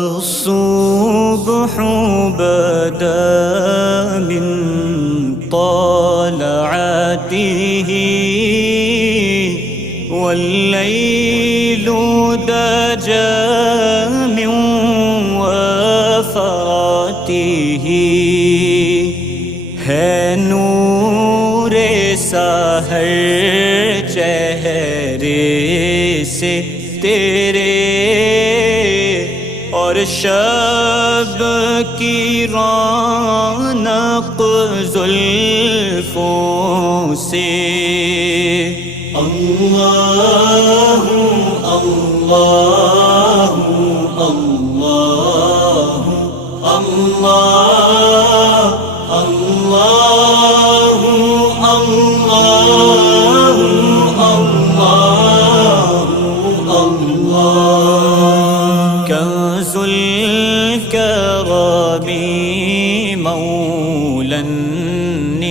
الصبح بدا من طلعته والليل دجى من وفراته ہے نور سحر چہرے سے تیرے اور شب کی رونق زلفوں سے اللہ اللہ اللہ اللہ اللہ اللہ اللہ کنز الکرم مولا النعم